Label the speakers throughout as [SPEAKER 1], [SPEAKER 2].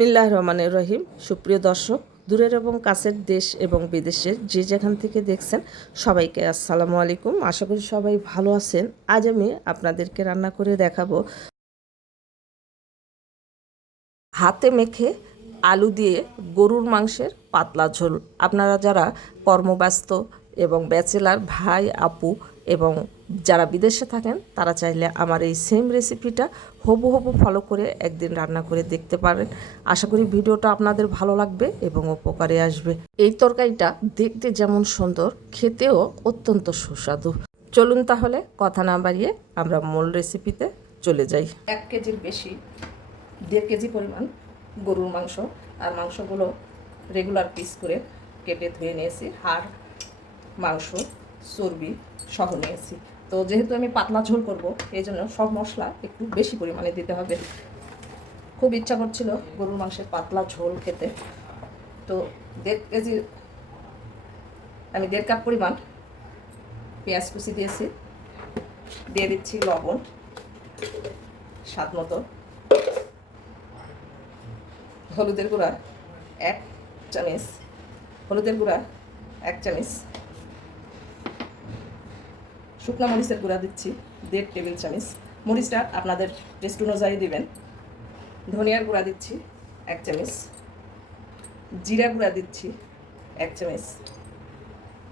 [SPEAKER 1] মিল্লাহ রহমানের রহিম। সুপ্রিয় দর্শক, দূরের এবং কাছের দেশ এবং বিদেশের যে যেখান থেকে দেখছেন সবাইকে আসসালামু আলাইকুম। আশা করি সবাই ভালো আছেন। আজ আমি আপনাদেরকে রান্না করে দেখাবো হাতে মেখে আলু দিয়ে গরুর মাংসের পাতলা ঝোল। আপনারা যারা কর্মব্যস্ত এবং ব্যাচেলার ভাই, আপু এবং যারা বিদেশে থাকেন, তারা চাইলে আমার এই সেম রেসিপিটা হবু হবু ফলো করে একদিন রান্না করে দেখতে পারেন। আশা করি ভিডিওটা আপনাদের ভালো লাগবে এবং উপকারে আসবে। এই তরকারিটা দেখতে যেমন সুন্দর, খেতেও অত্যন্ত সুস্বাদু। চলুন তাহলে কথা না বাড়িয়ে আমরা মূল রেসিপিতে চলে যাই। এক কেজির বেশি, দেড় কেজি পরিমাণ গরুর মাংস। আর মাংসগুলো রেগুলার পিস করে কেটে ধুয়ে নিয়েছি। হাড় মাংস, চর্বি সহ নিয়েছি। তো যেহেতু আমি পাতলা ঝোল করব, এই জন্য সব মশলা একটু বেশি পরিমাণে দিতে হবে। খুব ইচ্ছা করছিল গরুর মাংসের পাতলা ঝোল খেতে। তো দেড় কেজি, আমি দেড় কাপ পরিমাণ পেঁয়াজ কুচি দিয়েছি। দিয়ে দিচ্ছি লবণ, স্বাদ মতো। হলুদের গুঁড়া এক চামচ, হলুদের গুঁড়া এক চামচ। শুকনা মরিচের গুঁড়া দিচ্ছি, দেড় টেবিল চামচ। মরিচটা আপনাদের টেস্ট অনুযায়ী দিবেন। ধনিয়ার গুঁড়া দিচ্ছি, এক চামচ। জিরা গুঁড়া দিচ্ছি, এক চামচ।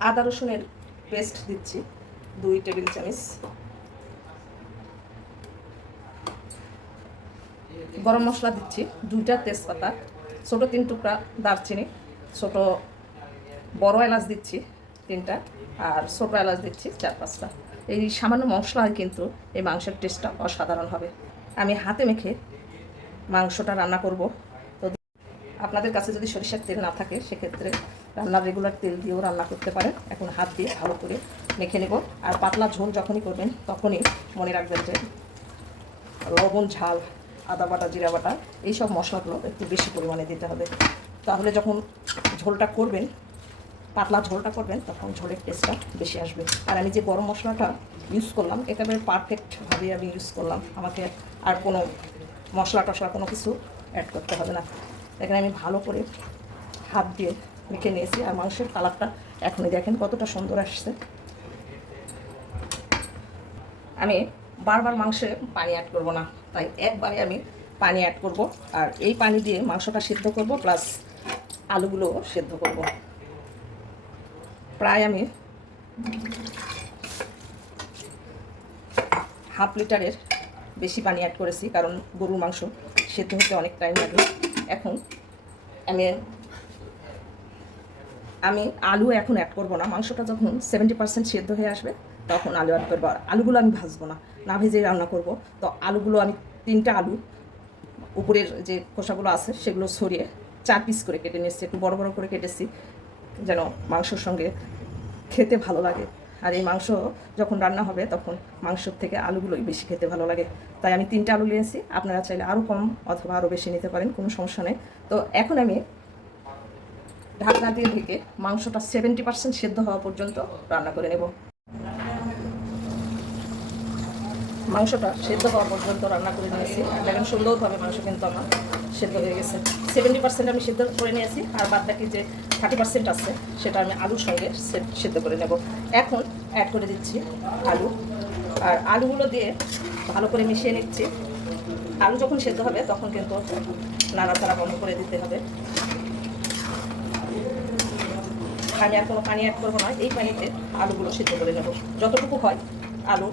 [SPEAKER 1] আদা রসুনের পেস্ট দিচ্ছি, দুই টেবিল চামচ। গরম মশলা দিচ্ছি, দুইটা তেজপাতা, ছোটো তিন টুকরা দারচিনি, ছোটো বড় এলাচ দিচ্ছি তিনটা, আর ছোট এলাচ দিচ্ছি চার পাঁচটা। এই সামান্য মশলায় কিন্তু এই মাংসের টেস্টটা অসাধারণ হবে। আমি হাতে মেখে মাংসটা রান্না করব। তো আপনাদের কাছে যদি সরিষার তেল না থাকে, সেক্ষেত্রে রান্নার রেগুলার তেল দিয়েও রান্না করতে পারেন। এখন হাত দিয়ে ভালো করে মেখে নেব। আর পাতলা ঝোল যখনই করবেন, তখনই মনে রাখবেন যে লবণ, ঝাল, আদা বাটা, জিরা বাটা, এইসব মশলাগুলো একটু বেশি পরিমাণে দিতে হবে। তাহলে যখন ঝোলটা করবেন পাতলা ঝোলটা করবেন, তখন ঝোলের টেস্টটা বেশি আসবে। আর আমি যে গরম মশলাটা ইউজ করলাম একেবারে পারফেক্টভাবে আমি ইউজ করলাম। আমাকে আর কোনো মশলা টশলা কোনো কিছু অ্যাড করতে হবে না। এখানে আমি ভালো করে হাত দিয়ে মেখে নিয়েছি, আর মাংসের কালারটা এখনই দেখেন কতটা সুন্দর আসছে। আমি বারবার মাংসে পানি অ্যাড করব না, তাই একবারে আমি পানি অ্যাড করব। আর এই পানি দিয়ে মাংসটা সিদ্ধ করব প্লাস আলুগুলোও সিদ্ধ করব। প্রায় আমি হাফ লিটারের বেশি পানি অ্যাড করেছি, কারণ গরুর মাংস সেদ্ধ হতে অনেক টাইম লাগে। এখন আমি আমি আলু এখন অ্যাড করব না। মাংসটা যখন সেভেন্টি পার্সেন্ট সেদ্ধ হয়ে আসবে, তখন আলু অ্যাড করব। আর আলুগুলো আমি ভাজবো না না ভেজে রান্না করব। তো আলুগুলো আমি তিনটা আলু, উপরের যে খোসাগুলো আছে, সেগুলো সরিয়ে চার পিস করে কেটে নিয়েছি। একটু বড় বড় করে কেটেছি, যেন মাংসর সঙ্গে খেতে ভালো লাগে। আর এই মাংস যখন রান্না হবে, তখন মাংসর থেকে আলুগুলোই বেশি খেতে ভালো লাগে। তাই আমি তিনটা আলু নিয়েছি আপনারা চাইলে আরও কম অথবা আরও বেশি নিতে পারেন, কোনো সমস্যা নেই। তো এখন আমি ঢাকনা দিয়ে থেকে মাংসটা সেভেন্টি পার্সেন্ট সেদ্ধ হওয়া পর্যন্ত রান্না করে নেব। মাংসটা সেদ্ধ হওয়া পর্যন্ত রান্না করে নিয়েছি। দেখেন সুন্দরভাবে মাংস কিন্তু আমার সেদ্ধ হয়ে গেছে। সেভেন্টি পার্সেন্ট আমি সেদ্ধ করে নিয়েছি, আর বাদ বাকি যে থার্টি পার্সেন্ট আছে, সেটা আমি আলুর সঙ্গে সেদ্ধ করে নেব। এখন অ্যাড করে দিচ্ছি আলু। আর আলুগুলো দিয়ে ভালো করে মিশিয়ে নিচ্ছি। আলু যখন সেদ্ধ হবে, তখন কিন্তু নাড়াচাড়া বন্ধ করে দিতে হবে। আমি আর কোনো পানি অ্যাড করব না, এই পানিতে আলুগুলো সেদ্ধ করে নেব। যতটুকু হয় আলু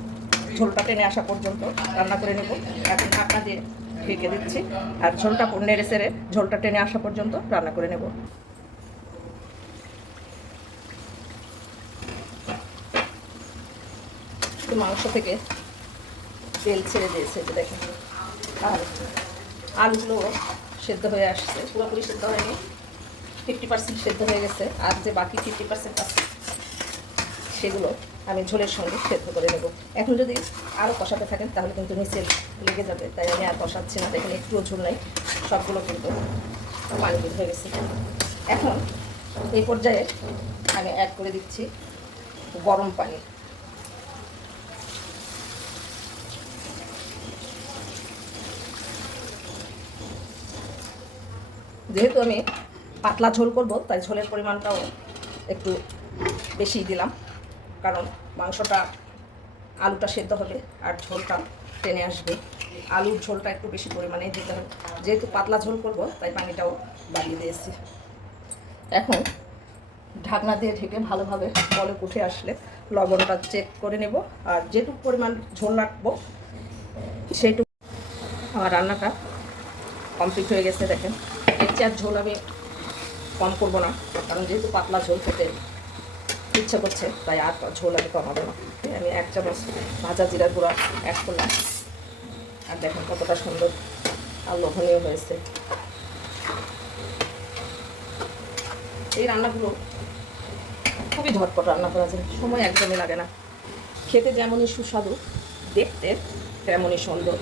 [SPEAKER 1] ঝোলটা টেনে আসা পর্যন্ত রান্না করে নেব। এখন ঢাকনা দিয়ে ঢেকে দিচ্ছি। আর ঝোলটা নেড়ে সেড়ে ঝোলটা টেনে আসা পর্যন্ত রান্না করে নেব। মাংস থেকে তেল ছেড়ে দিয়েছে যে দেখেন। আর আলুগুলো সেদ্ধ হয়ে আসছে। পুরোপুরি সেদ্ধ হয়নি। ফিফটি পার্সেন্ট সেদ্ধ হয়ে গেছে। আর যে বাকি ফিফটি পার্সেন্ট আছে, সেগুলো আমি ঝোলের সঙ্গে সেদ্ধ করে নেব। এখন যদি আরও কষাতে থাকেন, তাহলে কিন্তু নিচে লেগে যাবে। তাই আমি আর কষাচ্ছি না। দেখেন, একটুও ঝোল নাই। সবগুলো কিন্তু পানি বের হয়ে গেছে। এখন এই পর্যায়ে আমি অ্যাড করে দিচ্ছি গরম পানি। যেহেতু আমি পাতলা ঝোল করব, তাই ঝোলের পরিমাণটাও একটু বেশি দিলাম। কারণ মাংসটা আলুটা সেদ্ধ হবে আর ঝোলটা টেনে আসবে। আলুর ঝোলটা একটু বেশি পরিমাণে দিতে হবে। যেহেতু পাতলা ঝোল করব, তাই পানিটাও বাড়িয়ে দিয়েছি। এখন ঢাকনা দিয়ে ঢেকে ভালোভাবে বলে উঠে আসলে লবণটা চেক করে নেব। আর যেটুকু পরিমাণ ঝোল রাখব, সেইটুকু আমার রান্নাটা কমপ্লিট হয়ে গেছে, দেখেন। এর চেয়ে আর ঝোল আমি কম করব না, কারণ যেহেতু পাতলা ঝোল খেতে ইচ্ছে করছে, তাই আর ঝোল আমি কমাবো না। আমি এক চামচ ভাজা জিরা গুঁড়া এক করলাম। আর দেখেন কতটা সুন্দর আর লোভনীয় হয়েছে। এই রান্নাগুলো খুবই ঝটপট রান্না করা যায়, সময় একদমই লাগে না। খেতে যেমনই সুস্বাদু, দেখতে তেমনই সুন্দর।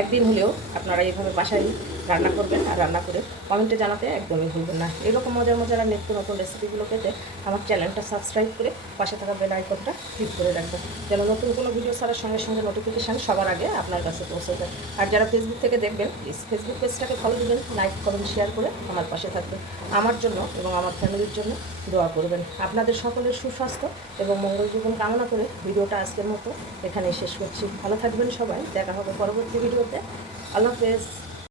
[SPEAKER 1] একদিন হলেও আপনারা এইভাবে বাসায় রান্না করবেন আর রান্না করে কমেন্টে জানাতে একদমই ভুলবেন না। এরকম মজার মজার আর নিত্য নতুন রেসিপিগুলো পেতে আমার চ্যানেলটা সাবস্ক্রাইব করে পাশে থাকা বেল আইকনটা ক্লিক করে রাখবেন। যেন নতুন কোনো ভিডিও ছাড়ার সঙ্গে সঙ্গে নোটিফিকেশান সবার আগে আপনার কাছে পৌঁছে যায়। আর যারা ফেসবুক থেকে দেখবেন প্লিজ ফেসবুক পেজটাকে ফলো দেবেন লাইক কমেন্ট শেয়ার করে আমার পাশে থাকবেন। আমার জন্য এবং আমার ফ্যামিলির জন্য দোয়া করবেন। আপনাদের সকলের সুস্বাস্থ্য এবং মঙ্গল জীবন কামনা করে ভিডিওটা আজকের মতো এখানে শেষ করছি। ভালো থাকবেন সবাই। দেখা হবে পরবর্তী ভিডিওতে। আল্লাহ হাফেজ।